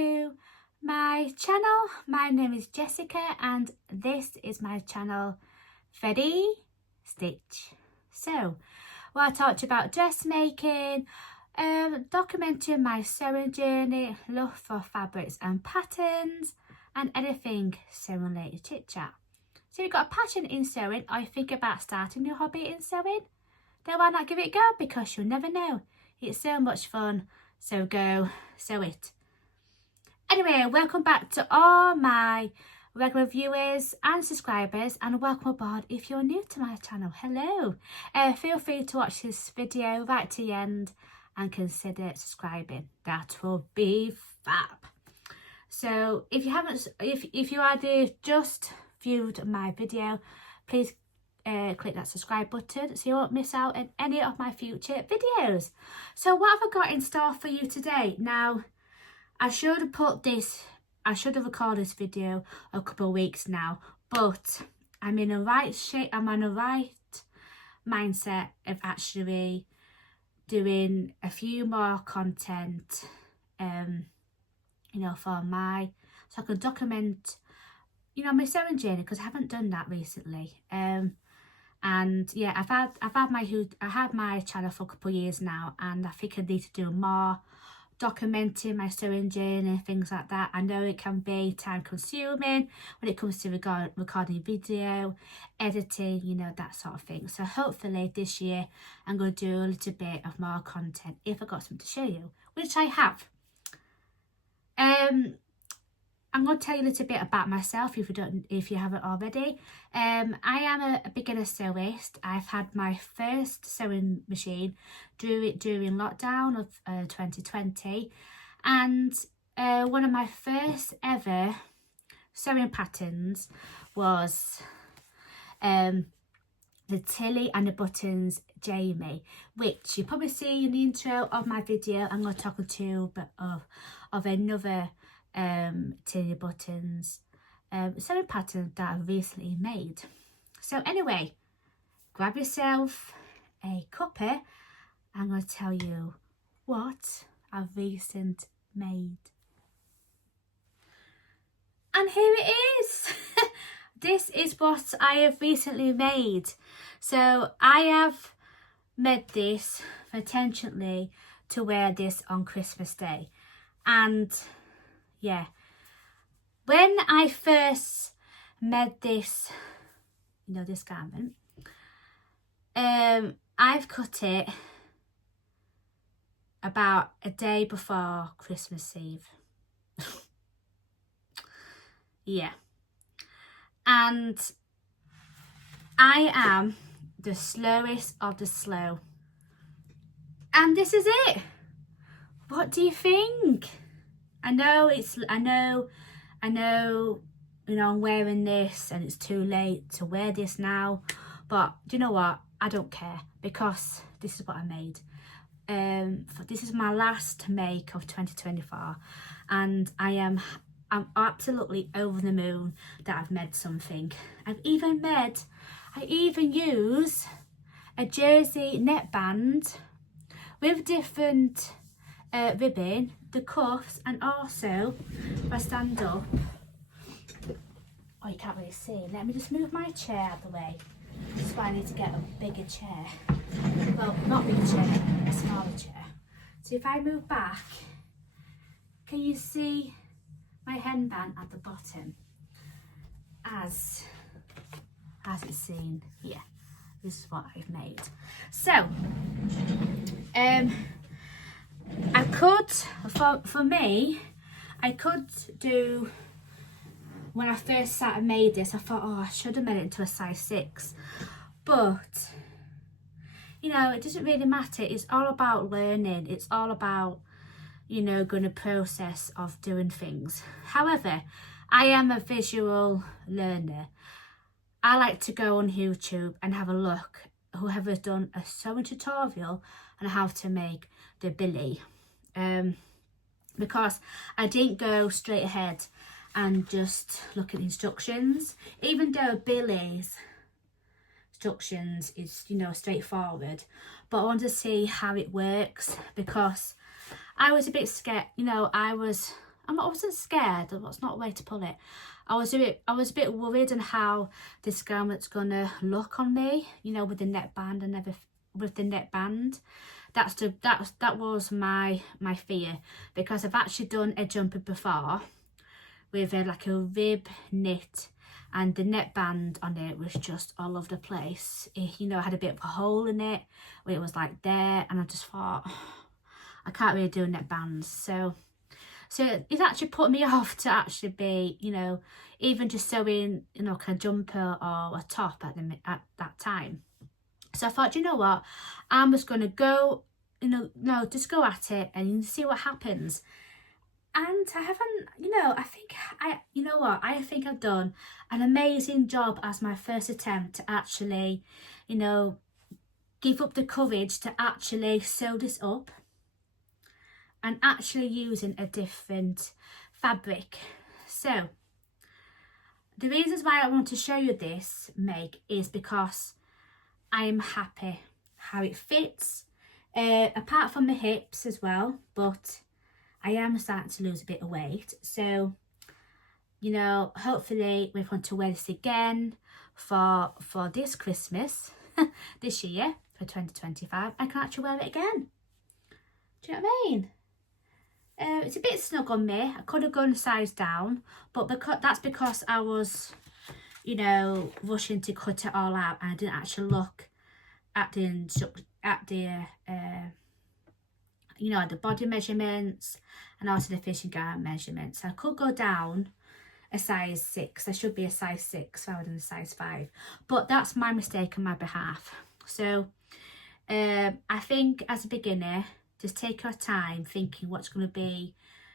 to my channel. My name is Jessica and this is my channel Ready Stitch. So I talked about dressmaking, documenting my sewing journey, love for fabrics and patterns, and anything sewing related chit chat. So you've got a passion in sewing or you think about starting your hobby in sewing? Then why not give it a go, because you'll never know. It's so much fun, so go sew it. Anyway, welcome back to all my regular viewers and subscribers, and welcome aboard if you're new to my channel. Hello. Feel free to watch this video right to the end and consider subscribing. That will be fab. So if you haven't, if you are just viewed my video, please click that subscribe button so you won't miss out on any of my future videos. So what have I got in store for you today? Now, I should have recorded this video a couple of weeks now, but I'm in the right shape, I'm on the right mindset of actually doing a few more content, you know, so I can document, you know, my sewing journey, because I haven't done that recently. And yeah, I have my channel for a couple of years now, and I think I need to do more documenting my sewing journey, things like that. I know it can be time consuming when it comes to recording video, editing, you know, that sort of thing. So hopefully this year I'm going to do a little bit of more content if I got something to show you, which I have. I'm going to tell you a little bit about myself if you haven't already. I am a beginner sewist. I've had my first sewing machine during lockdown of 2020, and one of my first ever sewing patterns was the Tilly and the Buttons Jamie, which you probably see in the intro of my video. I'm going to talk to you of another Tilly Buttons sewing pattern that I recently made. So anyway, grab yourself a cuppa. I'm going to tell you what I've recently made. And here it is. This is what I have recently made. So I have made this intentionally to wear this on Christmas Day. And yeah, when I first made this, you know, this garment, I've cut it about a day before Christmas Eve. Yeah. And I am the slowest of the slow. And this is it. What do you think? I know, you know, I'm wearing this and it's too late to wear this now, but do you know what? I don't care, because this is what I made. This is my last make of 2024, and I'm absolutely over the moon that I've made something. I even use a jersey neckband with different ribbon, the cuffs, and also if I stand up, oh, you can't really see, let me just move my chair out of the way. That's why I need to get a bigger chair. Well, not bigger chair, a smaller chair. So if I move back, can you see my headband at the bottom as it's seen here? This is what I've made. So I could, for me, I could do, when I first started made this, I thought, oh, I should have made it into a size 6. But, you know, it doesn't really matter. It's all about learning. It's all about, you know, going to process of doing things. However, I am a visual learner. I like to go on YouTube and have a look whoever's done a sewing tutorial on how to make the Billie, because I didn't go straight ahead and just look at the instructions, even though Billie's instructions is, you know, straightforward, but I wanted to see how it works, because I was a bit scared, you know, I wasn't scared. That's not a way to put it. I was a bit worried on how this garment's gonna look on me, you know, with the neckband and everything. With the neckband, that was my fear, because I've actually done a jumper before with like a rib knit, and the neckband on it was just all over the place. It, you know, had a bit of a hole in it where it was like there, and I just thought, I can't really do neckbands. So it actually put me off to actually be, you know, even just sewing, you know, kind of jumper or a top at that time. So I thought, you know what, I'm just going to go, you know, no, just go at it and see what happens. And I haven't, you know, you know what, I think I've done an amazing job as my first attempt to actually, you know, give up the courage to actually sew this up and actually using a different fabric. So the reasons why I want to show you this make is because I'm happy how it fits, apart from the hips as well, but I am starting to lose a bit of weight. So, you know, hopefully we're going to wear this again for this Christmas, this year, for 2025. I can actually wear it again. Do you know what I mean? It's a bit snug on me. I could have gone a size down, but that's because I was, you know, rushing to cut it all out, and I didn't actually look at the you know, the body measurements and also the fishing garment measurements. I could go down a size 6. I should be a size 6 rather than a size 5, but that's my mistake on my behalf. So I think as a beginner, just take your time thinking what's going to be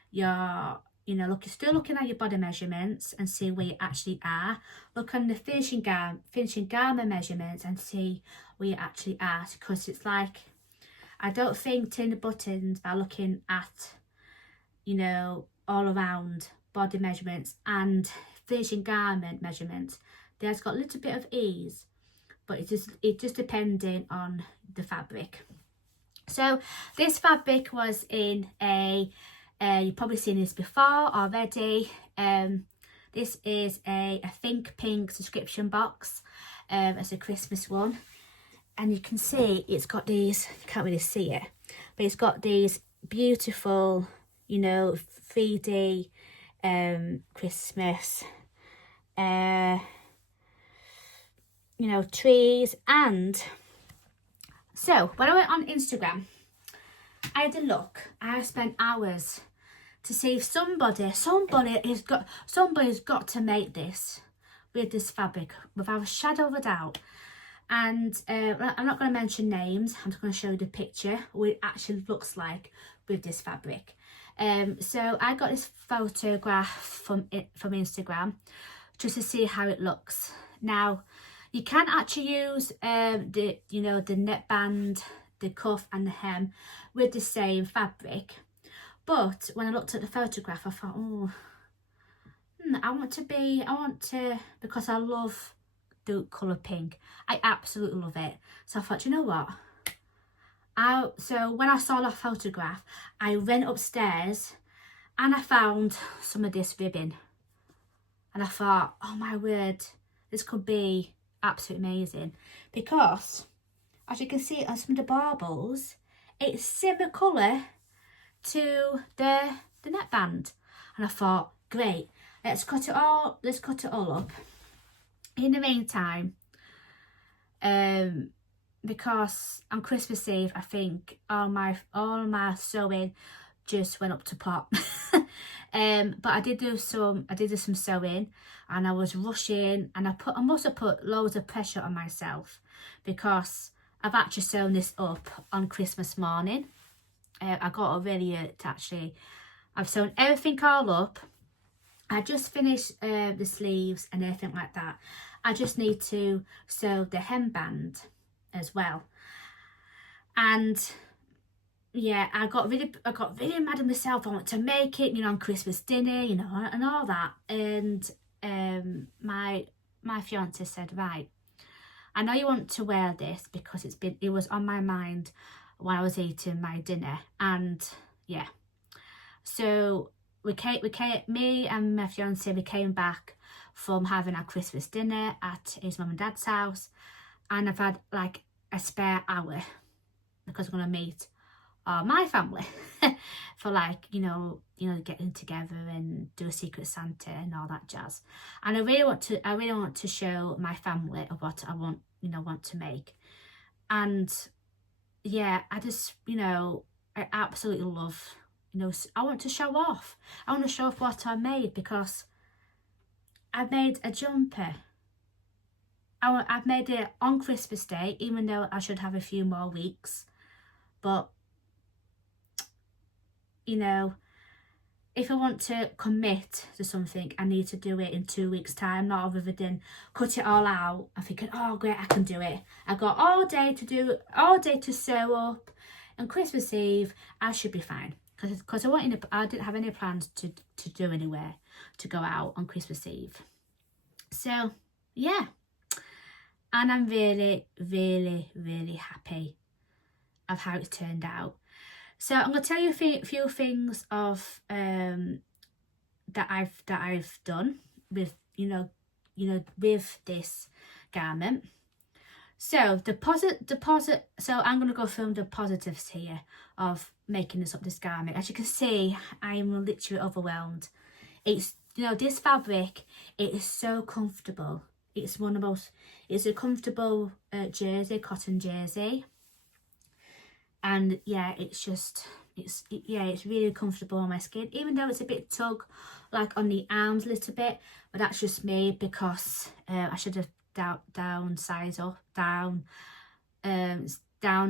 your, you know, still looking at your body measurements and see where you actually are. Look on the finishing garment measurements and see where you actually are, because it's like, I don't think turn the buttons by looking at, you know, all around body measurements and finishing garment measurements. There's got a little bit of ease, but it's just depending on the fabric. So this fabric was in a, you've probably seen this before already. This is a Think Pink subscription box as a Christmas one. And you can see it's got these, you can't really see it, but it's got these beautiful, you know, 3D Christmas, you know, trees. And so when I went on Instagram, I had a look. I spent hours to see if somebody's got to make this with this fabric without a shadow of a doubt. And I'm not going to mention names. I'm just going to show you the picture what it actually looks like with this fabric. So I got this photograph from Instagram just to see how it looks. Now you can actually use the neckband, the cuff and the hem with the same fabric, but when I looked at the photograph I thought, oh, I want to, because I love the colour pink. I absolutely love it. So I thought, you know what? So when I saw that photograph, I went upstairs and I found some of this ribbon. And I thought, oh my word, this could be absolutely amazing. Because, as you can see on some of the baubles, it's similar colour to the neckband. And I thought, great, let's cut it all up. In the meantime, because on Christmas Eve, I think all my sewing just went up to pot. But I did do some sewing, and I was rushing, and I must have put loads of pressure on myself, because I've actually sewn this up on Christmas morning. I got up really to actually, I've sewn everything all up. I just finished the sleeves and everything like that. I just need to sew the hemband as well. And yeah, I got really mad at myself. I want to make it, you know, on Christmas dinner, you know, and all that. And my fiance said, right, I know you want to wear this because it was on my mind while I was eating my dinner. And yeah, so me and my fiance, we came back from having our Christmas dinner at his mum and dad's house, and I've had like a spare hour because I'm gonna meet my family for like getting together and do a Secret Santa and all that jazz. And I really want to show my family of what I want to make. And yeah, I just I absolutely love, I want to show off. I want to show off what I made, because I made a jumper. I've made it on Christmas Day, even though I should have a few more weeks. But if I want to commit to something, I need to do it in 2 weeks' time, not rather than cut it all out and thinking, oh great, I can do it. I got all day to sew up, and Christmas Eve I should be fine, because I didn't have any plans to do anywhere, to go out on Christmas Eve. So yeah, and I'm really, really, really happy of how it's turned out. So I'm going to tell you a few things of that I've done with with this garment. So so I'm going to go through the positives here of making this garment. As you can see, I am literally overwhelmed. It's this fabric, it is so comfortable. It's it's a comfortable cotton jersey. And yeah, it's really comfortable on my skin, even though it's a bit tug like on the arms a little bit, but that's just me, because I should have down the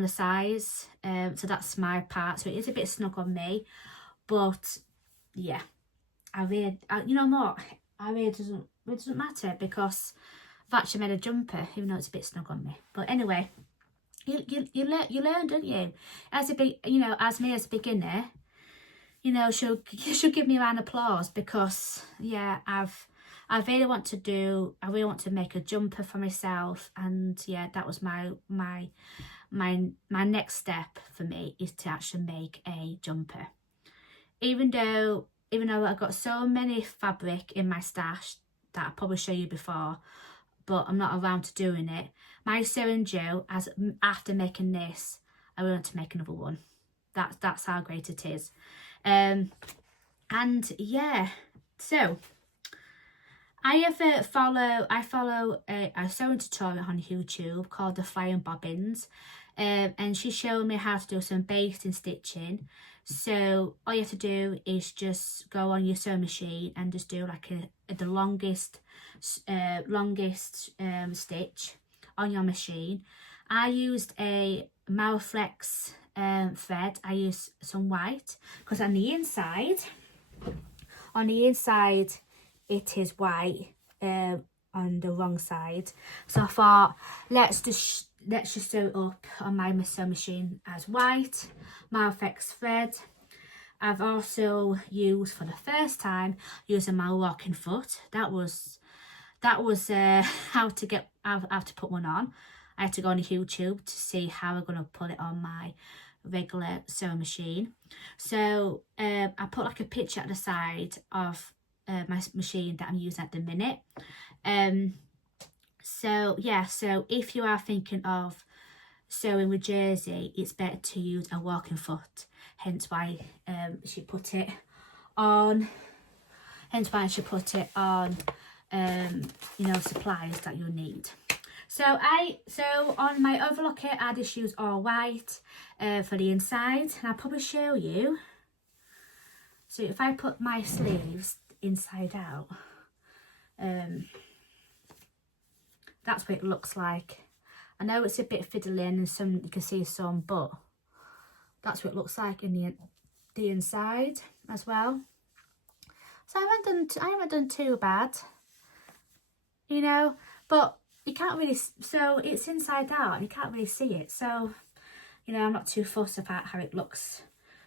size, so that's my part. So it is a bit snug on me, but yeah, it doesn't matter, because I've actually made a jumper, even though it's a bit snug on me. But anyway, you learn, don't you? As me as a beginner, she'll give me a round of applause, because yeah, I really want to make a jumper for myself. And yeah, that was my next step for me, is to actually make a jumper. Even though I've got so many fabric in my stash that I'll probably show you before, but I'm not around to doing it. My sewing Joe, after making this, I want to make another one. That's how great it is. And yeah, so I follow a sewing tutorial on YouTube called The Flying Bobbins, and she's showing me how to do some basting stitching. So all you have to do is just go on your sewing machine and just do like the longest stitch on your machine. I used a Marflex thread. I used some white, because on the inside it is white on the wrong side. So I thought, let's just sew it up on my sewing machine as white Marflex thread. I've also used, for the first time, using my walking foot. That was how to put one on. I had to go on YouTube to see how I'm going to put it on my regular sewing machine. So I put like a picture at the side of my machine that I'm using at the minute. So yeah, so if you are thinking of sewing with jersey, it's better to use a walking foot. Hence why she put it on. Supplies that you'll need. So on my overlocker, I just use all white for the inside, and I'll probably show you. So if I put my sleeves inside out, that's what it looks like. I know it's a bit fiddly and you can see some, but that's what it looks like in the inside as well. So I haven't done too bad, but you can't really, so it's inside out and you can't really see it. So, I'm not too fussed about how it looks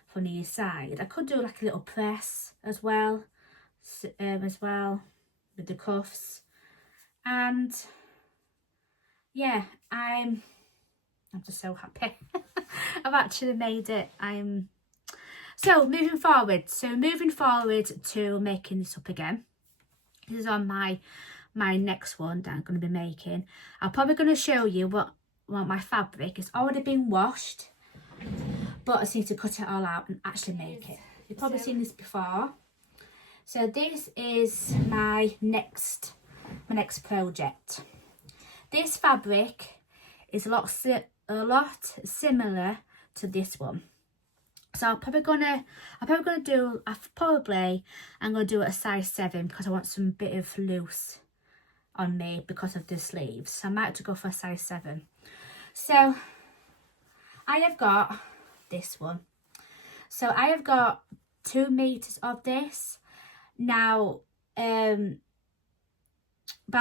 from the inside. I could do like a little press as well with the cuffs. And yeah, I'm just so happy. I've actually made it. So moving forward to making this up again. This is on my next one that I'm going to be making. I'm probably going to show you what my fabric is already been washed, but I just need to cut it all out and actually make it. You've probably seen this before. So this is my next project. This fabric is a lot similar to this one. So I'm probably gonna do a size 7 because I want some bit of loose on me because of the sleeves. So I might have to go for a size 7. So I have got this one. So I have got 2 meters of this. Now, by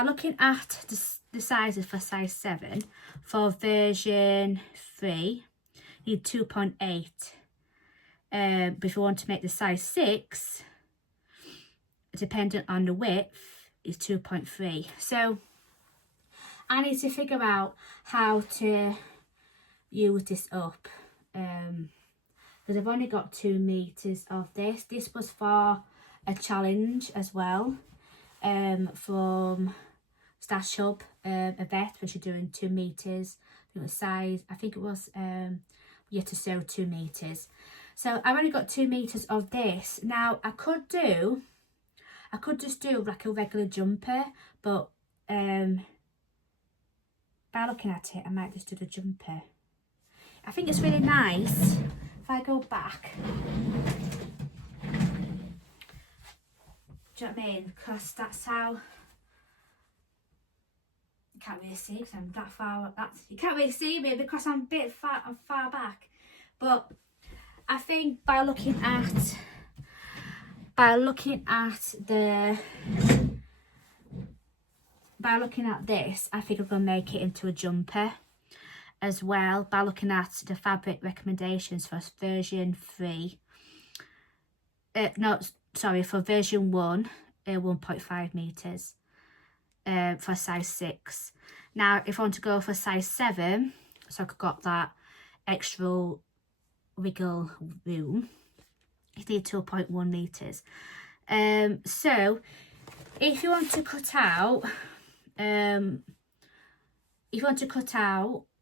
looking at the sizes for size 7, for version 3, you need 2.8. But if you want to make the size 6, dependent on the width, is 2.3. So I need to figure out how to use this up, because I've only got 2 meters of this. This was for a challenge as well, from Stash Hub, a vet, which are doing 2 meters. I think it was you had to sew 2 meters. So I've only got 2 meters of this. Now I could just do like a regular jumper, but by looking at it, I might just do the jumper. I think it's really nice if I go back. Do you know what I mean? Because that's how, you can't really see because I'm that far. You can't really see me because I'm far back. But I think by looking at this, I think I'm gonna make it into a jumper as well. By looking at the fabric recommendations for version 3, for version 1, 1.5 meters for size 6. Now if I want to go for size 7, so I've got that extra wiggle room, you need 2.1 meters. So if you want to cut out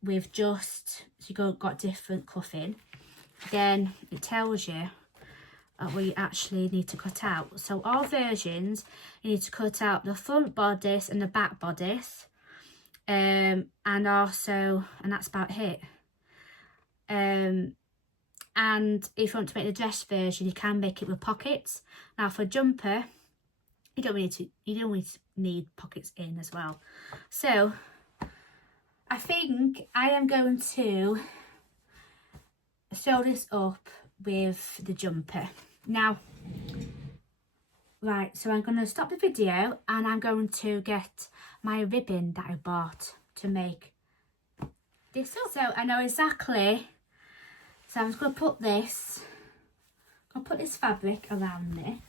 with just, so you got different cuffing, then it tells you what you actually need to cut out. So all versions, you need to cut out the front bodice and the back bodice, and that's about it. And if you want to make the dress version, you can make it with pockets. Now for a jumper, you don't need pockets in as well. So I think I am going to sew this up with the jumper. Now, right, so I'm going to stop the video and I'm going to get my ribbon that I bought to make this up. So I know exactly. So I'm just going to put this fabric around me.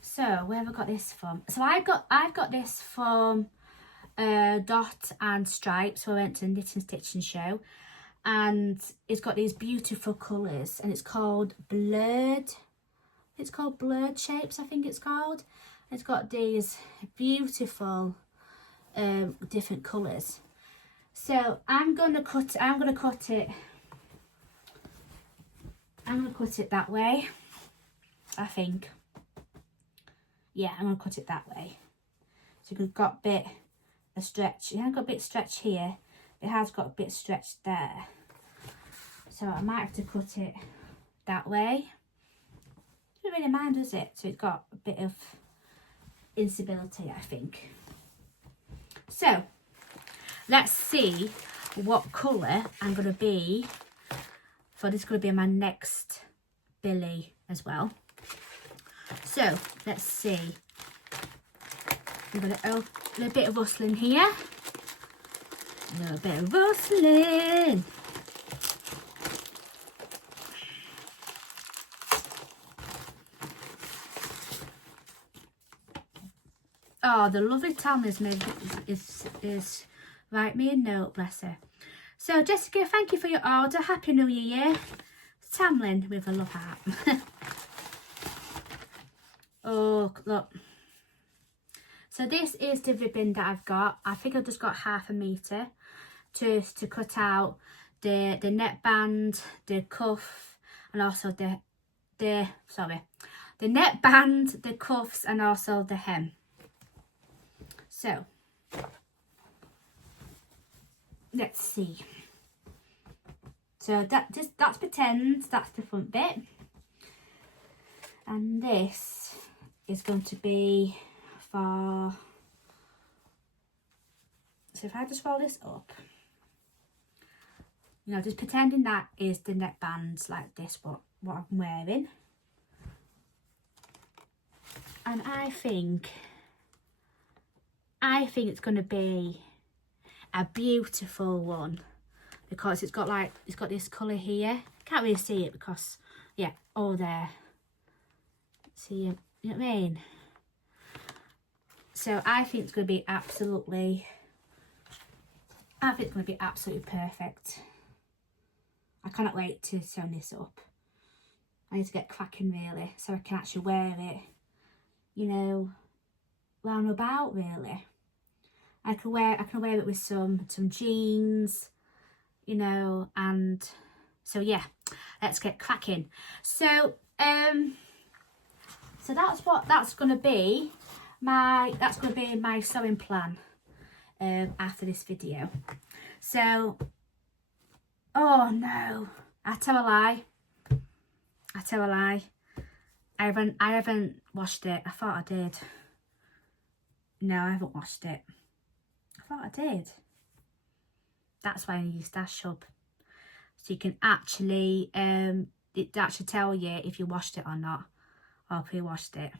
So where have I got this from? So I've got this from Dot and Stripe. So I went to the Knit and Stitching show, and it's got these beautiful colours, and it's called Blurred. It's called Blurred Shapes, I think it's called. It's got these beautiful different colours. So I'm gonna cut it that way, I think. Yeah, I'm gonna cut it that way. So you've got a bit of stretch. It hasn't got a bit of stretch here. It has got a bit of stretch there. So I might have to cut it that way. Doesn't really mind, does it? So it's got a bit of instability, I think. So let's see what colour I'm gonna be. So this is going to be my next Billie as well. So let's see. We've got a little bit of rustling here. A little bit of rustling. Oh, the lovely Tom is write me a note, bless her. So Jessica, thank you for your order. Happy New Year. Tamlin with a love heart. Oh, look. So this is the ribbon that I've got. I think I've just got 1/2 metre to cut out the neckband, the cuff, and also the neckband, the cuffs, and also the hem. So let's see. So that's pretend, that's the front bit, and this is going to be for, so if I just roll this up, you know, just pretending that is the neckbands like this, what I'm wearing. And I think it's going to be a beautiful one, because it's got this colour here. Can't really see it because, yeah, oh there. See, you know what I mean? So I think it's going to be absolutely, perfect. I cannot wait to sew this up. I need to get cracking really, so I can actually wear it, you know, round about really. I can wear it with some jeans, you know, and so yeah, let's get cracking. So so that's gonna be my sewing plan after this video. So, oh no, I tell a lie. I haven't washed it. I thought I did. No, I haven't washed it. I thought I did. That's why I use Stash Hub. So you can actually it actually tell you if you washed it or not, or pre-washed it.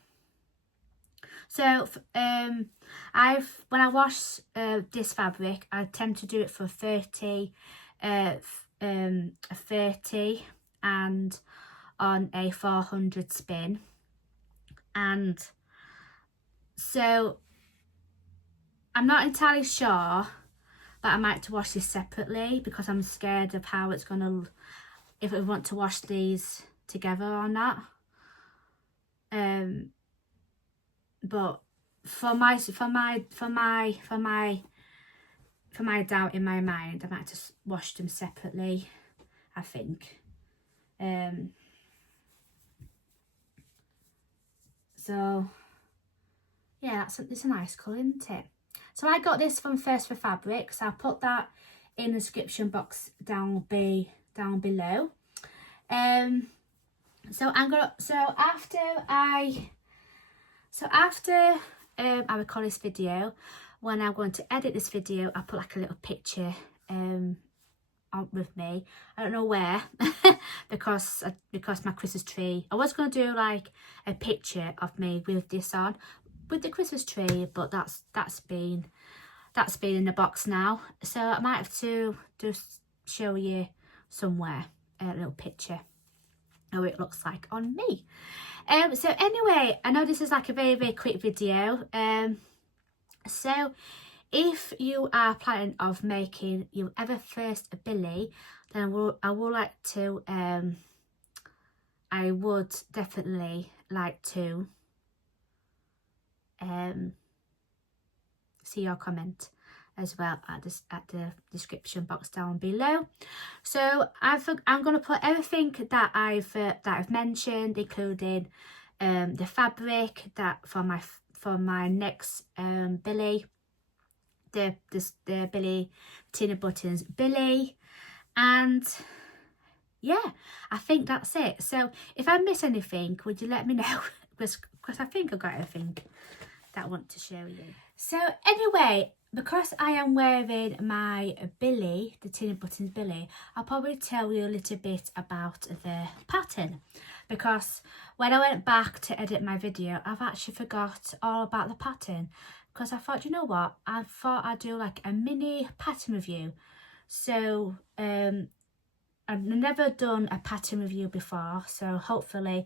So when I wash this fabric, I tend to do it for 30 and on a 400 spin. And so I'm not entirely sure, but I might to wash this separately because I'm scared of how it's gonna, if I want to wash these together or not. But for my doubt in my mind, I might just wash them separately, I think. So yeah, it's a nice colour, isn't it? So I got this from First for Fabrics. I'll put that in the description box down below. So after I record this video, when I'm going to edit this video, I put like a little picture on with me. I don't know where because my Christmas tree. I was going to do like a picture of me with this on, with the Christmas tree, but that's been in the box now. So I might have to just show you somewhere a little picture how it looks like on me. So anyway, I know this is like a very, very quick video. So if you are planning of making your ever first Billie, then I would definitely like to see your comment as well at the description box down below. So I'm going to put everything that I've mentioned, including the fabric that for my next Billie, the Billie Tina Buttons Billie, and yeah, I think that's it. So if I miss anything, would you let me know? because I think I've got everything that I want to show you. So anyway, because I am wearing my Billie, the Tina Buttons Billie, I'll probably tell you a little bit about the pattern, because when I went back to edit my video, I've actually forgot all about the pattern, because I thought, you know what, I thought I'd do like a mini pattern review. So I've never done a pattern review before, so hopefully,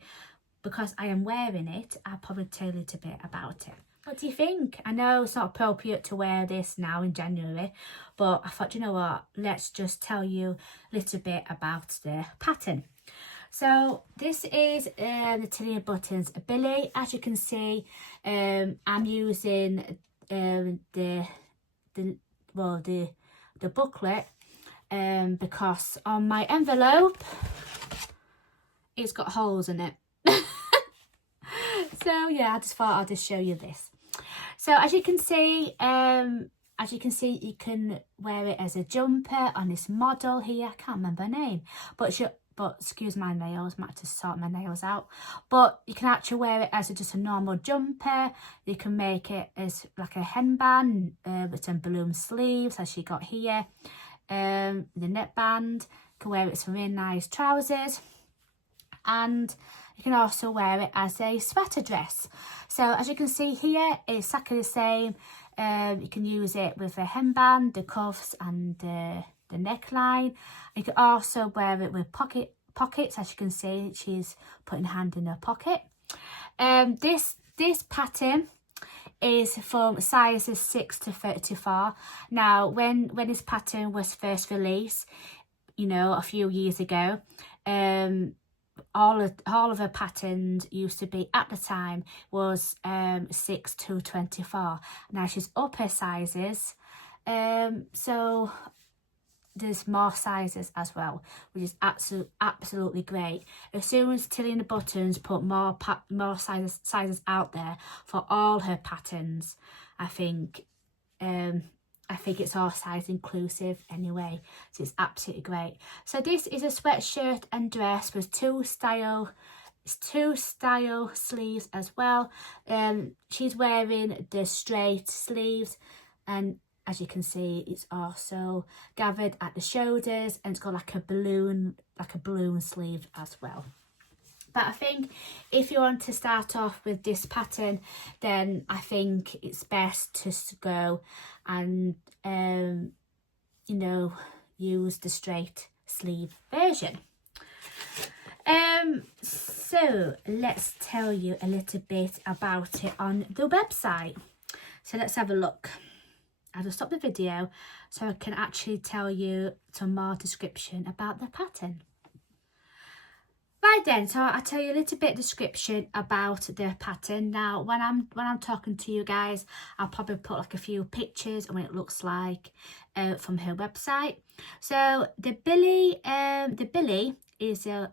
because I am wearing it, I'll probably tell you a little bit about it. What do you think? I know it's not appropriate to wear this now in January, but I thought, you know what, let's just tell you a little bit about the pattern. So this is the Tilly and Buttons Billie. As you can see, I'm using the booklet because on my envelope it's got holes in it. So yeah, I just thought I'll just show you this. So as you can see, you can wear it as a jumper on this model here. I can't remember her name, but excuse my nails, I might have to sort my nails out. But you can actually wear it as just a normal jumper. You can make it as like a headband with some balloon sleeves, as she got here. The neckband. You can wear it as some really nice trousers, and you can also wear it as a sweater dress. So as you can see here, it's exactly the same. You can use it with a hemband, the cuffs and the neckline. You can also wear it with pockets. As you can see, she's putting her hand in her pocket. This pattern is from sizes 6 to 34. Now, when this pattern was first released, you know, a few years ago, all of her patterns used to be at the time was 6 to 24. Now she's up her sizes, so there's more sizes as well, which is absolutely great. As soon as Tilly and the Buttons put more sizes out there for all her patterns, I think it's all size inclusive anyway, so it's absolutely great. So this is a sweatshirt and dress with two style sleeves as well. She's wearing the straight sleeves, and as you can see, it's also gathered at the shoulders, and it's got like a balloon sleeve as well. But I think if you want to start off with this pattern, then I think it's best to go and, you know, use the straight sleeve version. So let's tell you a little bit about it on the website. So let's have a look. I'll just stop the video so I can actually tell you some more description about the pattern. Right then, so I'll tell you a little bit description about the pattern. Now, when I'm talking to you guys, I'll probably put like a few pictures and what it looks like from her website. So the Billie is a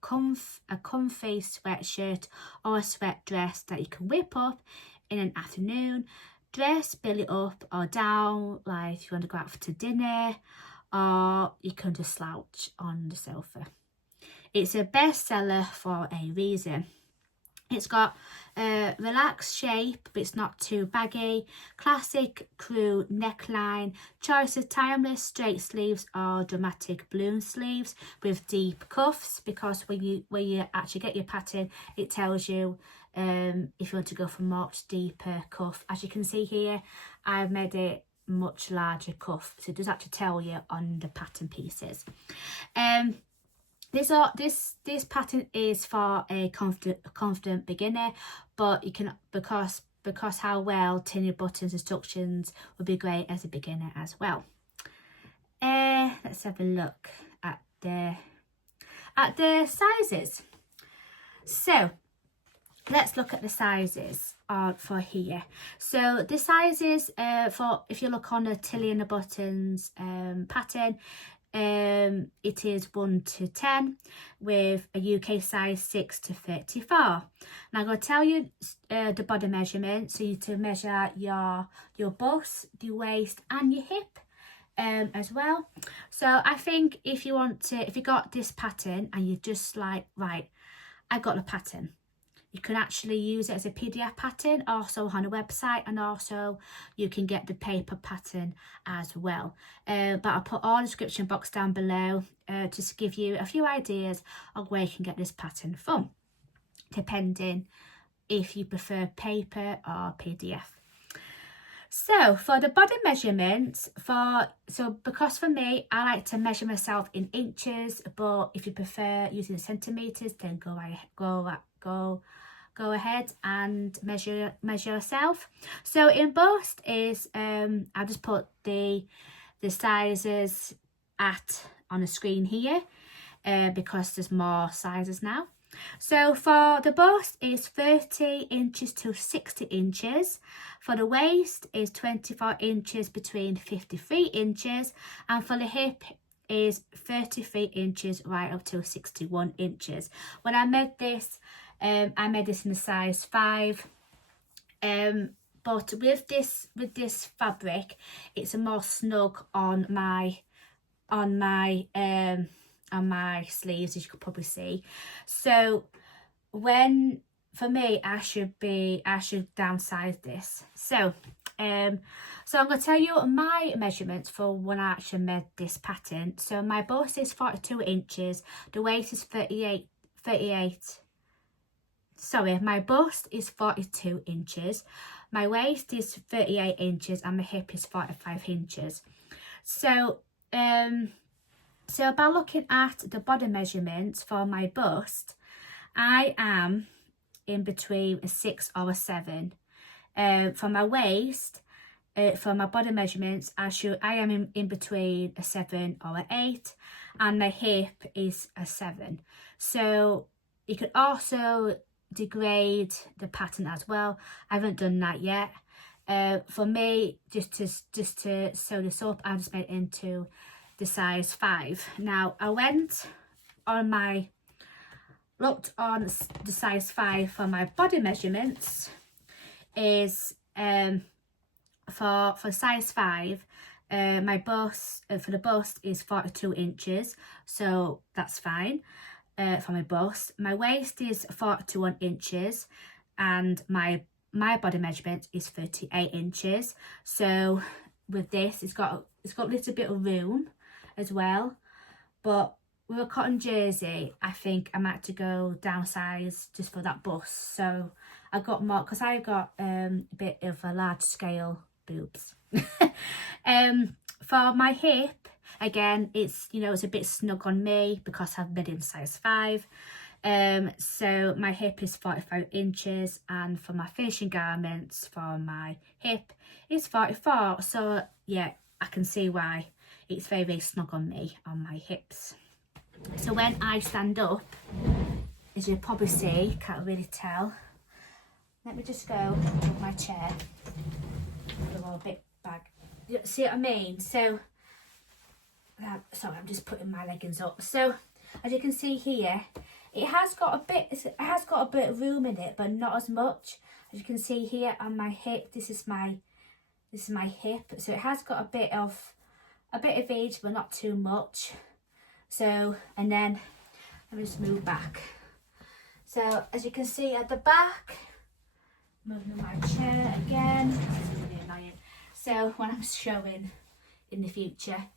comfy sweatshirt or a sweat dress that you can whip up in an afternoon. Dress Billie up or down, like if you want to go out for dinner, or you can just slouch on the sofa. It's a bestseller for a reason. It's got a relaxed shape, but it's not too baggy. Classic crew neckline. Choice of timeless straight sleeves or dramatic balloon sleeves with deep cuffs, because when you actually get your pattern, it tells you if you want to go for much deeper cuff. As you can see here, I've made it much larger cuff, so it does actually tell you on the pattern pieces. This pattern is for a confident beginner, but you can, because how well Tilly and Buttons instructions would be great as a beginner as well. Let's have a look at the sizes. So let's look at the sizes for here. So the sizes for, if you look on the Tilly and the Buttons pattern, it is 1 to 10 with a UK size 6 to 34. Now I'm going to tell you the body measurement, so you need to measure your bust, the waist and your hip as well. So I think if you got this pattern and you're just like, right, I got the pattern, you can actually use it as a PDF pattern also on a website, and also you can get the paper pattern as well. But I'll put all the description box down below just to give you a few ideas of where you can get this pattern from, depending if you prefer paper or PDF. So for the body measurements, because for me, I like to measure myself in inches, but if you prefer using centimeters, then go ahead and measure yourself. So in bust is I'll just put the sizes on the screen here. because there's more sizes now. So for the bust is 30 inches to 60 inches. For the waist is 24 inches between 53 inches. And for the hip is 33 inches right up to 61 inches. When I made this in a size 5. But with this fabric, it's a more snug on my sleeves, as you could probably see. So for me, I should downsize this. So I'm going to tell you my measurements for when I actually made this pattern. So my bust is 42 inches, the waist is 38. Sorry, my bust is 42 inches, my waist is 38 inches, and my hip is 45 inches. So by looking at the body measurements for my bust, I am in between a 6 or a 7. For my waist, for my body measurements, I am in between a 7 or an 8, and my hip is a 7. So you could also degrade the pattern as well. I haven't done that yet. For me, just to sew this up, I just made it into the size 5. Now I looked on the size 5 for my body measurements is for size 5, my bust for the bust is 42 inches, so that's fine. For my bust, my waist is 41 inches, and my body measurement is 38 inches. So with this, it's got a little bit of room as well. But with a cotton jersey, I think I might have to go downsize just for that bust. So I got more, because I got a bit of a large scale boobs. For my hip, again, it's a bit snug on me because I've made it in size 5. So my hip is 45 inches, and for my finishing garments for my hip is 44. So yeah, I can see why it's very, very snug on me on my hips. So when I stand up, as you probably see, can't really tell. Let me just go with my chair. A little bit back. See what I mean? So sorry, I'm just putting my leggings up. So as you can see here, it has got a bit of room in it, but not as much. As you can see here on my hip, this is my hip. So it has got a bit of age, but not too much. So, and then let me just move back. So as you can see at the back, moving my chair again. This is really annoying. So when I'm showing in the future,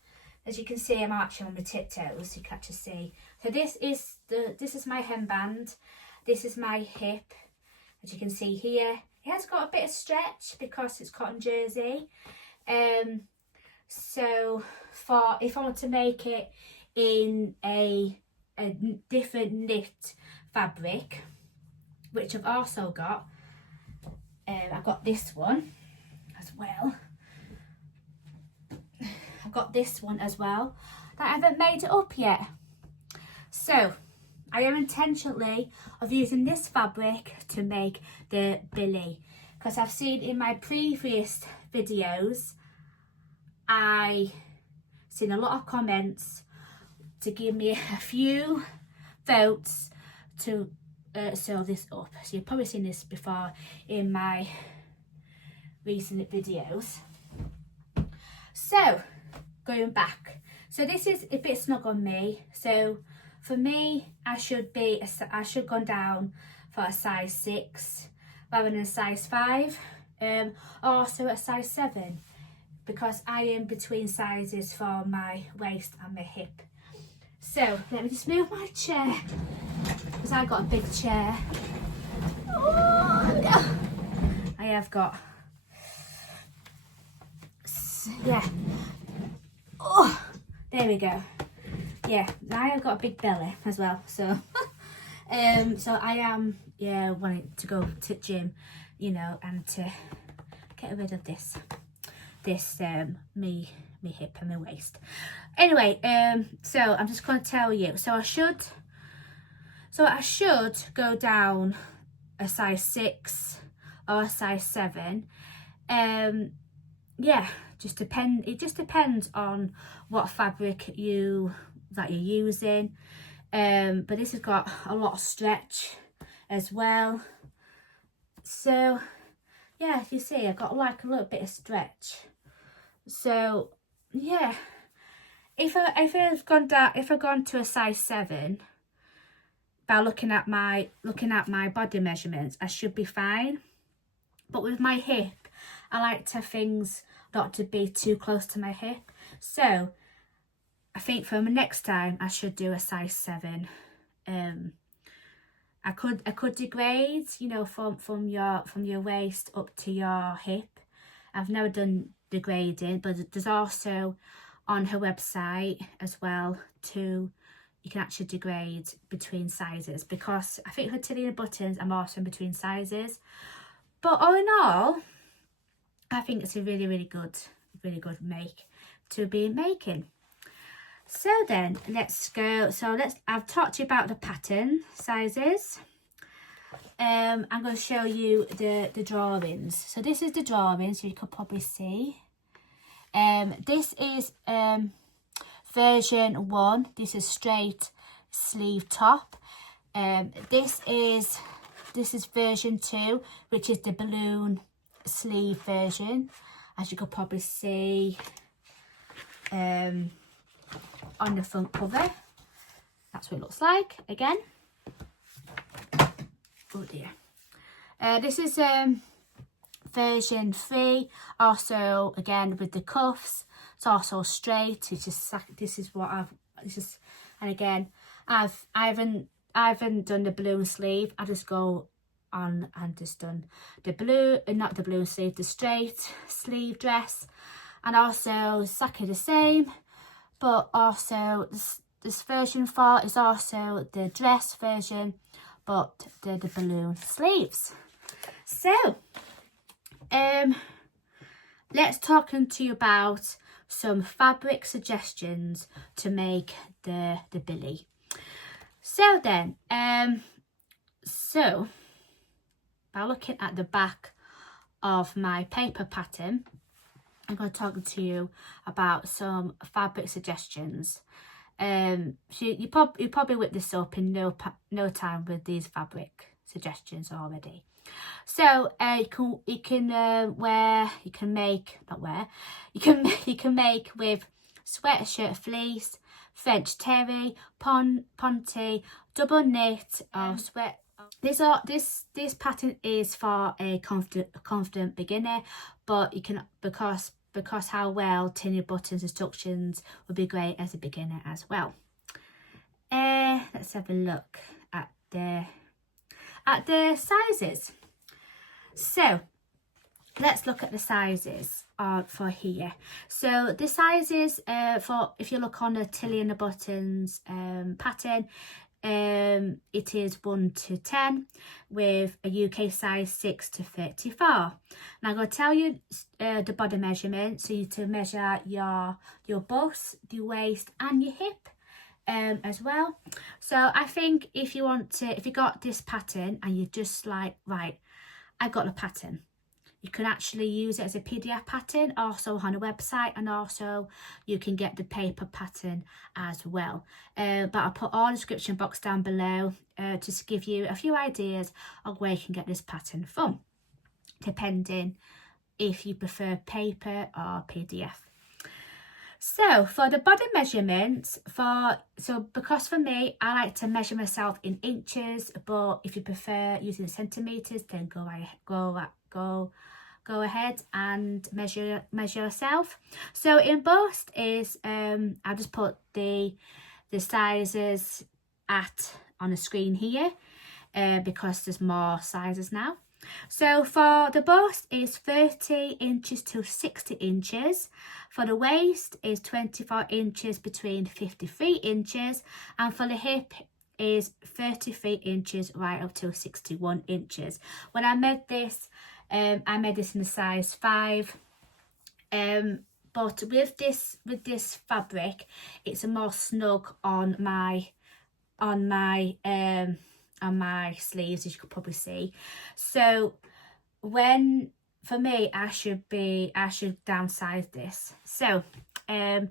as you can see, I'm actually on my tiptoes, you can actually see. So this is my hemband, this is my hip. As you can see here, it has got a bit of stretch because it's cotton jersey. So if I want to make it in a different knit fabric, which I've also got, I've got this one as well. I've got this one as well that I haven't made it up yet. So I am intentionally of using this fabric to make the Billie, because I've seen in my previous videos, I seen a lot of comments to give me a few votes to sew this up. So you've probably seen this before in my recent videos. So going back, so this is a bit snug on me. So for me, I should go down for a size 6 rather than a size 5, also a size 7, because I am between sizes for my waist and my hip. So let me just move my chair, because I've got a big chair. Oh, no. I have got, yeah. Oh, there we go. Yeah, now I've got a big belly as well. So, so I am, wanting to go to the gym, and to get rid of me my hip and my waist. Anyway, so I'm just going to tell you. So I should go down a size 6 or a size 7. Yeah, it just depends on what fabric that you're using. But this has got a lot of stretch as well. So yeah, you see, I've got like a little bit of stretch. So yeah, if I've gone to a size 7 by looking at my body measurements, I should be fine. But with my hip, I like to have things not to be too close to my hip. So I think for next time I should do a size 7. I could degrade, you know, from your waist up to your hip. I've never done degrading, but there's also on her website as well you can actually degrade between sizes, because I think her Tilly buttons are also in between sizes. But all in all, I think it's a really good make to be making. So then let's go. I've talked to you about the pattern sizes. I'm going to show you the drawings. So this is the drawings, you could probably see. This is version 1. This is straight sleeve top. This is version 2, which is the balloon sleeve version, as you could probably see on the front cover. That's what it looks like again. Oh dear. This is version 3, also again with the cuffs. It's also straight. It's just and again I haven't done the balloon sleeve. I just go on and just done the the straight sleeve dress, and also exactly the same, but also this version 4 is also the dress version, but the balloon sleeves. So let's talk to you about some fabric suggestions to make the Billie. So then so by looking at the back of my paper pattern, I'm going to talk to you about some fabric suggestions. So you probably whip this up in no time with these fabric suggestions already. So you can make with sweatshirt fleece, French terry, ponte, double knit or sweat. This pattern is for a confident beginner, but you can because how well Tilly buttons instructions would be great as a beginner as well. Let's have a look at the sizes. So let's look at the sizes for here. So the sizes for, if you look on the Tilly and the buttons pattern, it is 1 to 10 with a UK size 6 to 34. Now I'm going to tell you the body measurement, so you need to measure your bust, the waist and your hip as well. So I think if you got this pattern and you're just like, right, I've got the pattern, you can actually use it as a PDF pattern also on a website, and also you can get the paper pattern as well. But I'll put all the description box down below just to give you a few ideas of where you can get this pattern from, depending if you prefer paper or PDF. So for the body measurements, because for me, I like to measure myself in inches, but if you prefer using centimeters, then go ahead and measure yourself. So in bust is I'll just put the sizes on the screen here because there's more sizes now. So for the bust is 30 inches to 60 inches. For the waist is 24 inches between 53 inches. And for the hip is 33 inches right up to 61 inches. When I made this in a size 5. but with this fabric, it's a more snug on my sleeves, as you could probably see. So for me, I should downsize this. So I'm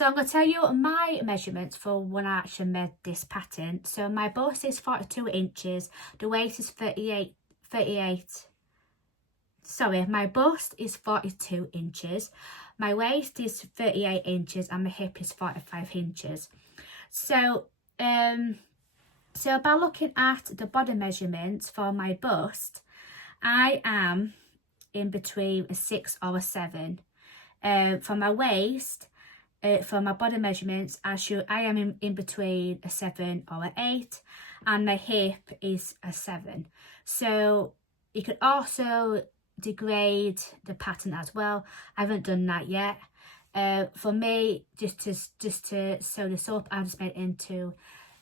going to tell you my measurements for when I actually made this pattern. So my bust is 42 inches, the waist is 38. Sorry, my bust is 42 inches, my waist is 38 inches, and my hip is 45 inches. So so by looking at the body measurements for my bust, I am in between a 6 or a 7. For my waist, for my body measurements, I am in between a 7 or an 8, and my hip is a 7. So you could also degrade the pattern as well. I haven't done that yet. For me, just to sew this up, I just made it into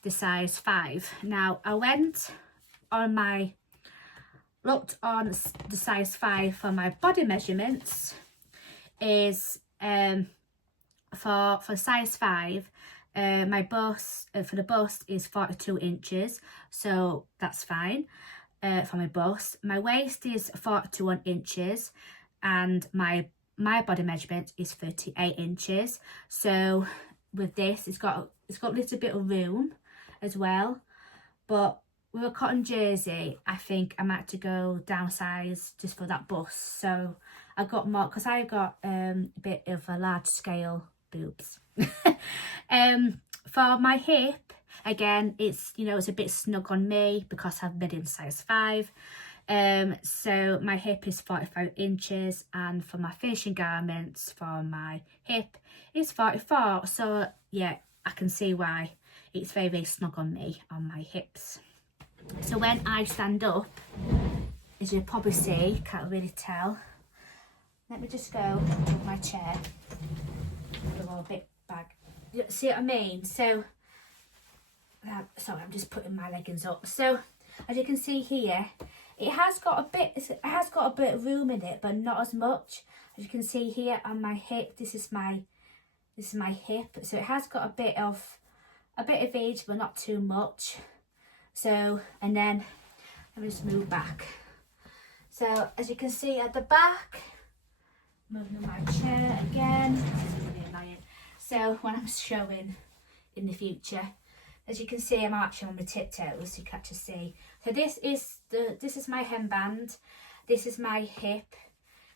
the size 5. Now I looked on the size 5 for my body measurements is for size 5, my bust for the bust is 42 inches, so that's fine. For my bust, my waist is 41 inches, and my body measurement is 38 inches. So with this, it's got a little bit of room as well, but with a cotton jersey, I think I might have to go downsize just for that bust. So I got more, because I got a bit of a large scale boobs. For my hip, again, it's a bit snug on me because I've made in size 5. So my hip is 45 inches, and for my finishing garments for my hip is 44. So yeah, I can see why it's very, very snug on me on my hips. So when I stand up, as you'll probably see, can't really tell. Let me just go to my chair. A little bit back. See what I mean? So sorry, I'm just putting my leggings up. So as you can see here, it has got a bit of room in it, but not as much. As you can see here on my hip, this is my hip. So it has got a bit of age, but not too much. So, and then let me just move back. So as you can see at the back, moving my chair again. This is really annoying. So when I'm showing in the future, as you can see, I'm actually on my tiptoes, so you can actually see. So this is my hemband. This is my hip.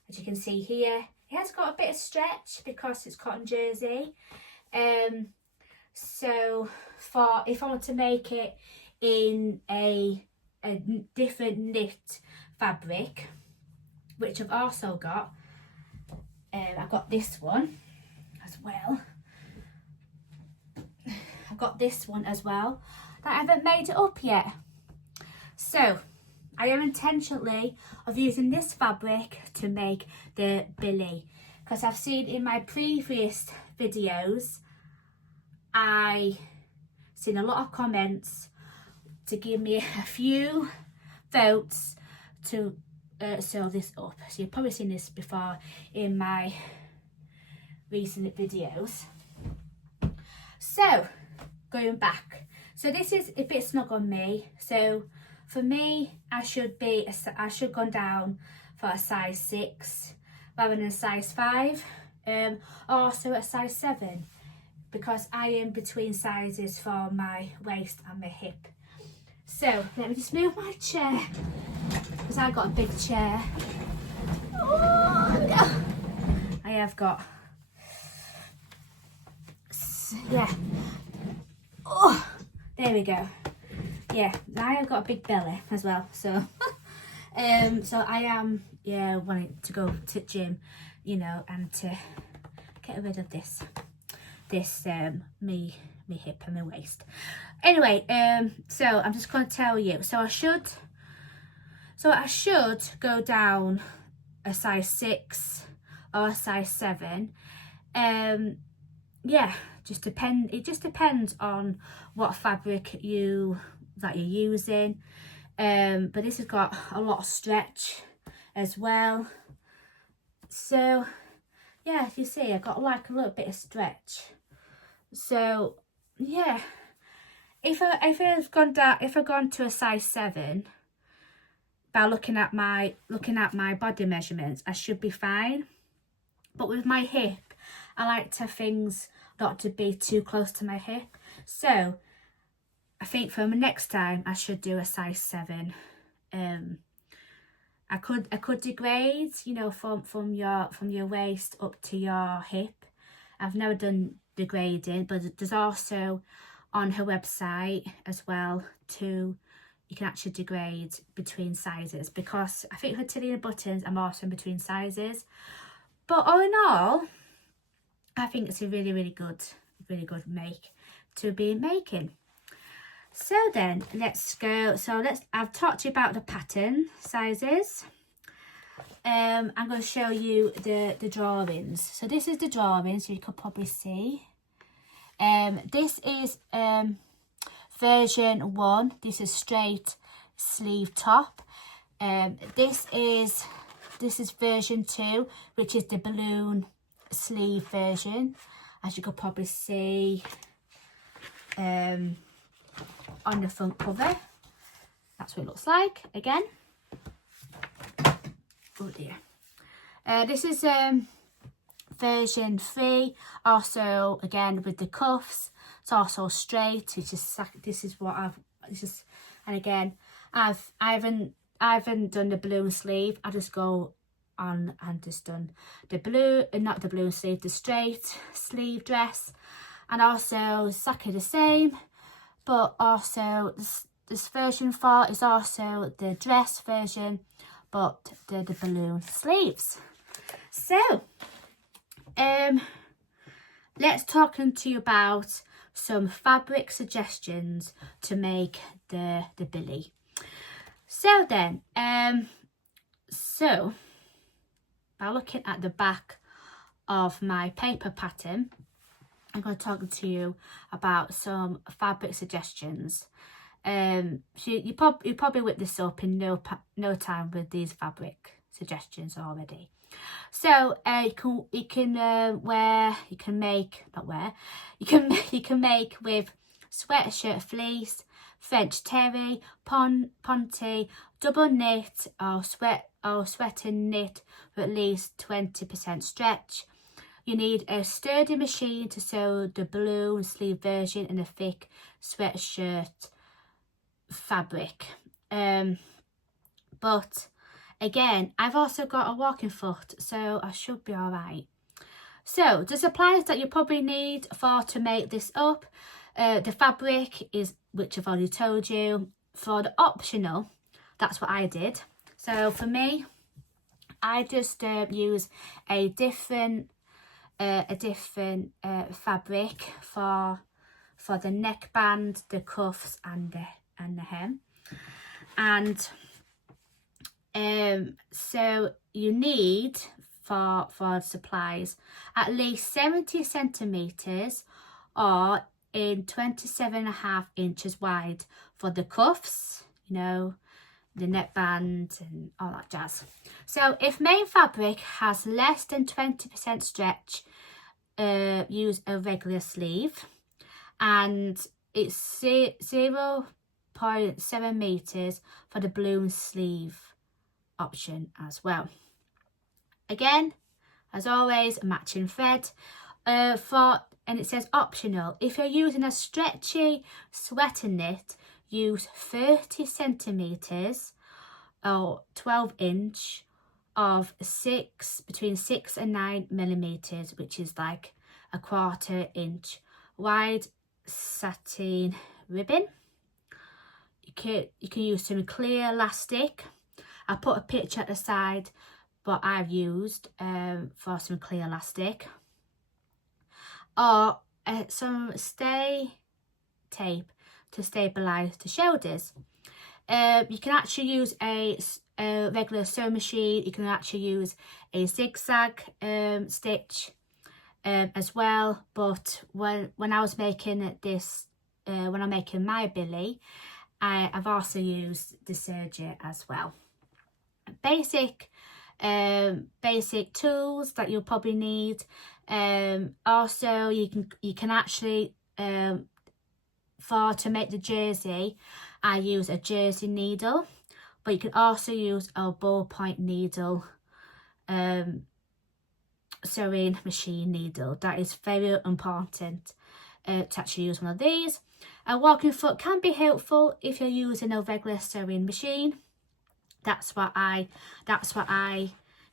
As you can see here, it has got a bit of stretch because it's cotton jersey. So if I want to make it in a different knit fabric, which I've also got, I've got this one as well. I've got this one as well that I haven't made it up yet. So I am intentionally of using this fabric to make the Billie, because I've seen in my previous videos, I seen a lot of comments to give me a few votes to sew this up. So you've probably seen this before in my recent videos. So going back, so this is a bit snug on me. So for me, I should go down for a size 6 rather than a size 5, also a size 7, because I am between sizes for my waist and my hip. So let me just move my chair, because I got a big chair. Oh, no. I have got, yeah. Oh, there we go. Yeah, I have got a big belly as well. So, so I am wanting to go to the gym, and to get rid of this me hip and my waist. Anyway, so I'm just going to tell you. So I should go down a size 6 or a size 7. Yeah, it just depends on what fabric that you're using. But this has got a lot of stretch as well. So yeah, you see, I got like a little bit of stretch. So yeah, if I've gone to a size 7 by looking at my body measurements, I should be fine. But with my hip, I like to have things not to be too close to my hip. So I think for next time I should do a size 7. I could degrade, you know, from your waist up to your hip. I've never done degrading, but there's also on her website as well you can actually degrade between sizes, because I think her Tilly buttons are also in between sizes. But all in all, I think it's a really good make to be making. So then let's go. I've talked to you about the pattern sizes. I'm going to show you the drawings. So this is the drawing, so you could probably see. This is version 1. This is straight sleeve top. This is version 2, which is the balloon sleeve version, as you could probably see on the front cover. That's what it looks like again. Oh dear. This is version 3, also again with the cuffs. It's also straight. And again, I haven't done the balloon sleeve. I just go on and just done the the straight sleeve dress, and also exactly the same. But also this version 4 is also the dress version, but the balloon sleeves. So let's talk to you about some fabric suggestions to make the Billie. So then, so by looking at the back of my paper pattern, I'm going to talk to you about some fabric suggestions. So you probably whip this up in no time with these fabric suggestions already. So you can make with sweatshirt fleece, French terry, ponte, double knit or sweater knit with at least 20% stretch. You need a sturdy machine to sew the balloon sleeve version in a thick sweatshirt fabric. But again, I've also got a walking foot, so I should be alright. So the supplies that you probably need to make this up, the fabric is, which I've already told you. For the optional, that's what I did. So for me, I just use a different fabric for the neckband, the cuffs, and the hem. And so you need for supplies at least 70 centimeters or in 27.5 inches wide for the cuffs, you know, the neckband and all that jazz. So if main fabric has less than 20% stretch, use a regular sleeve, and it's 0.7 meters for the balloon sleeve option as well. Again, as always, matching thread and it says optional. If you're using a stretchy sweater knit, use 30 centimeters or 12 inch of between 6 and 9 millimeters, which is like a 1/4 inch wide satin ribbon. You can use some clear elastic. I put a picture at the side what I've used for some clear elastic, or some stay tape to stabilize the shoulders. You can actually use a regular sewing machine. You can actually use a zigzag stitch as well, but when I was making this, when I'm making my Billie, I've also used the serger as well. Basic basic tools that you'll probably need. Also you can actually to make the jersey, I use a jersey needle, but you can also use a ballpoint needle, sewing machine needle. That is very important to actually use one of these. A walking foot can be helpful if you're using a regular sewing machine. That's what I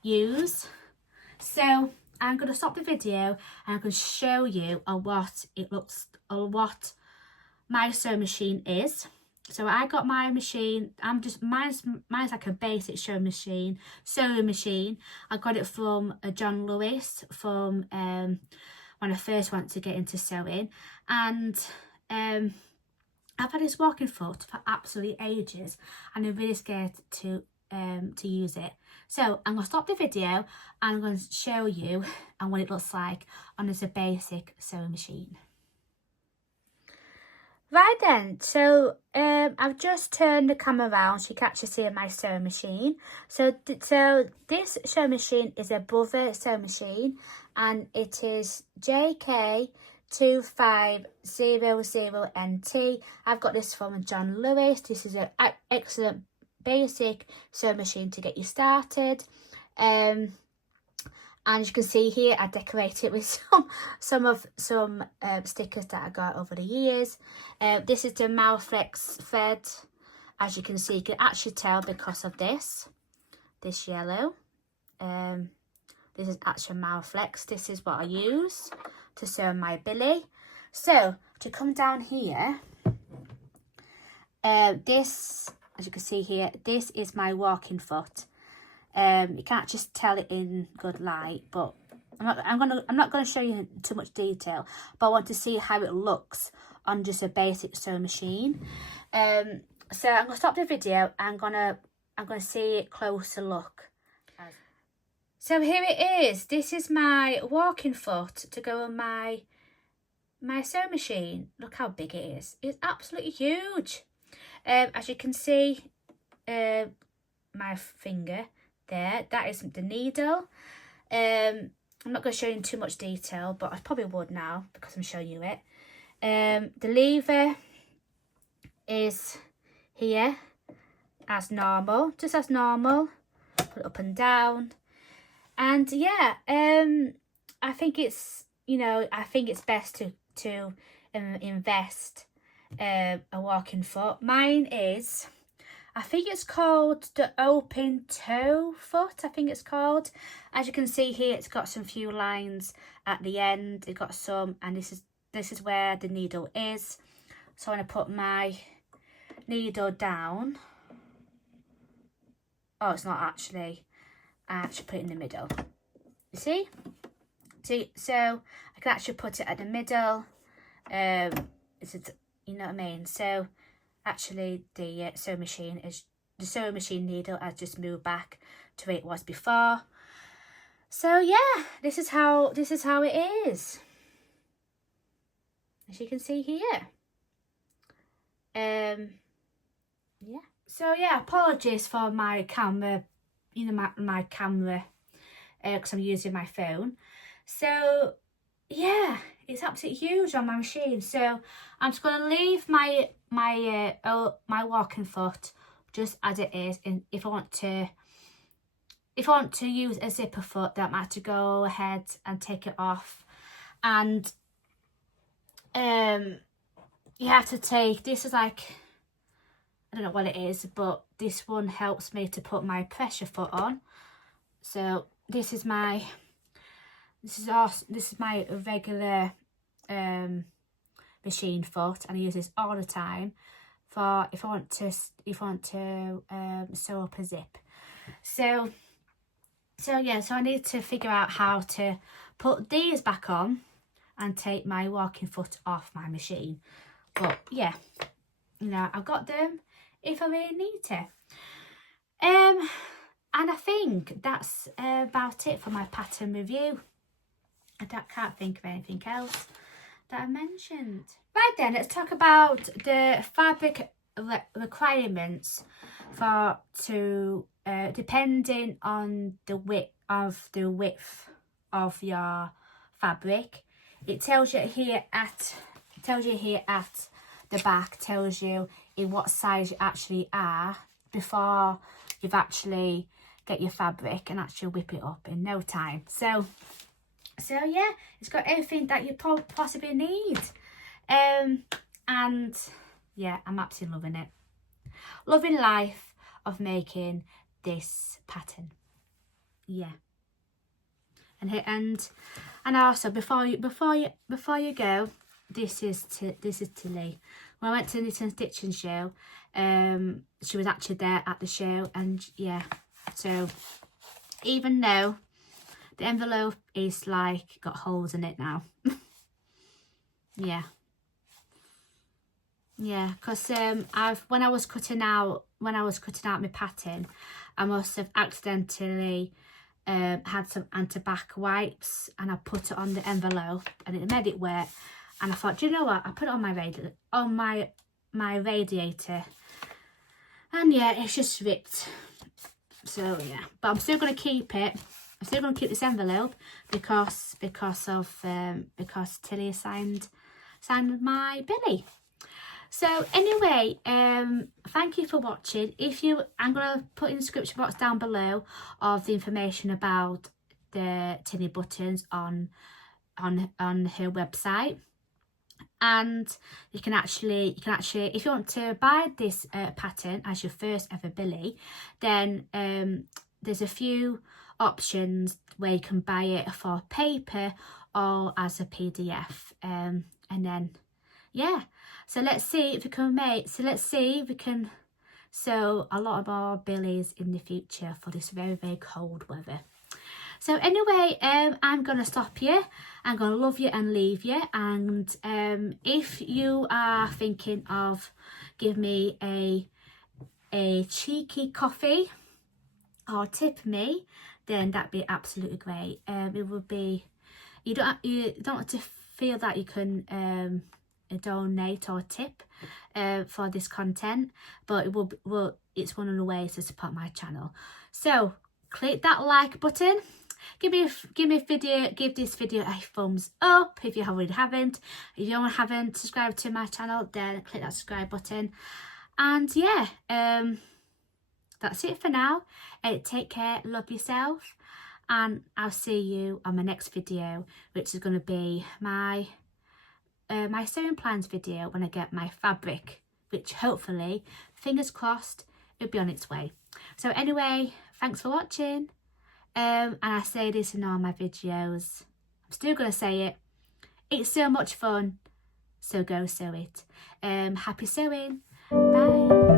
use. So I'm going to stop the video and I'm going to show you what it looks, or what my sewing machine is. So I got my machine, mine's like a basic sewing machine. I got it from John Lewis from when I first wanted to get into sewing, and I've had this walking foot for absolutely ages and I'm really scared to use it. So I'm going to stop the video and I'm going to show you and what it looks like on just a basic sewing machine. Right then, so I've just turned the camera around so you can actually see my sewing machine. So this sewing machine is a Brother sewing machine and it is JK2500NT. I've got this from John Lewis. This is an excellent basic sewing machine to get you started. And as you can see here, I decorated it with some stickers that I got over the years. This is the Marflex thread. As you can see, you can actually tell because of this yellow. This is actual Marflex. This is what I use to sew my Billie. So to come down here, this, as you can see here, this is my walking foot. You can't just tell it in good light, but I'm not gonna show you too much detail, but I want to see how it looks on just a basic sewing machine. So I'm gonna stop the video and I'm gonna see a closer look. So here it is. This is my walking foot to go on my sewing machine. Look how big it is. It's absolutely huge. As you can see, my finger there, that is the needle. I'm not going to show you in too much detail, but I probably would now because I'm showing you it. The lever is here as normal, just as normal. Put it up and down, and yeah, I think it's best to invest a walking foot. Mine is, I think it's called the open toe foot, I think it's called. As you can see here, it's got some few lines at the end. It got some, and this is where the needle is. So I'm going to put my needle down. Oh, it's not actually. I actually put it in the middle. You see? So I can actually put it at the middle. You know what I mean? So actually the sewing machine needle has just moved back to where it was before. So yeah, this is how it is, as you can see here. Yeah. So yeah, apologies for my camera, my camera, because I'm using my phone. So yeah, it's absolutely huge on my machine. So I'm just going to leave my walking foot just as it is, and if I want to use a zipper foot, that might have to go ahead and take it off. And you have to take, this is like, I don't know what it is, but this one helps me to put my pressure foot on. So this is my regular machine foot, and I use this all the time for if I want to sew up a zip. So yeah, so I need to figure out how to put these back on and take my walking foot off my machine. But yeah, I've got them if I really need to. And I think that's about it for my pattern review. I can't think of anything else that I mentioned. Right then, let's talk about the fabric requirements for to depending on the width of your fabric. It tells you here at the back, tells you in what size you actually are before you've actually get your fabric and actually whip it up in no time. So yeah, it's got everything that you possibly need. And yeah, I'm absolutely loving it. Loving life of making this pattern. Yeah. And also before you go, this is Tilly. When I went to the Knit and Stitching show, she was actually there at the show, and yeah, so even though the envelope is like got holes in it now, yeah, because when I was cutting out my pattern, I must have accidentally had some anti-bac wipes, and I put it on the envelope and it made it wet, and I thought, do you know what, I put it on my radiator, and yeah, it's just ripped. So yeah, but I'm still going to keep it. I'm still going to keep this envelope because Tilly signed my Billie. So anyway, thank you for watching. I'm going to put in the description box down below of the information about the Tilly buttons on her website, and you can actually if you want to buy this pattern as your first ever Billie, then there's a few options where you can buy it for paper or as a PDF, and then yeah, so let's see if we can sew a lot of our Billies in the future for this very, very cold weather. So anyway, I'm going to stop here. I'm going to love you and leave you. And if you are thinking of give me a cheeky coffee or tip me, then that'd be absolutely great. It would be, you don't have to feel that you can donate or tip for this content, but it's one of the ways to support my channel. So click that like button, give this video a thumbs up if you haven't. If you haven't subscribed to my channel, then click that subscribe button. And yeah, that's it for now. Take care, love yourself, and I'll see you on my next video, which is going to be my sewing plans video when I get my fabric, which hopefully, fingers crossed, it'll be on its way. So anyway, thanks for watching, and I say this in all my videos, I'm still going to say it, it's so much fun, so go sew it. Happy sewing, bye.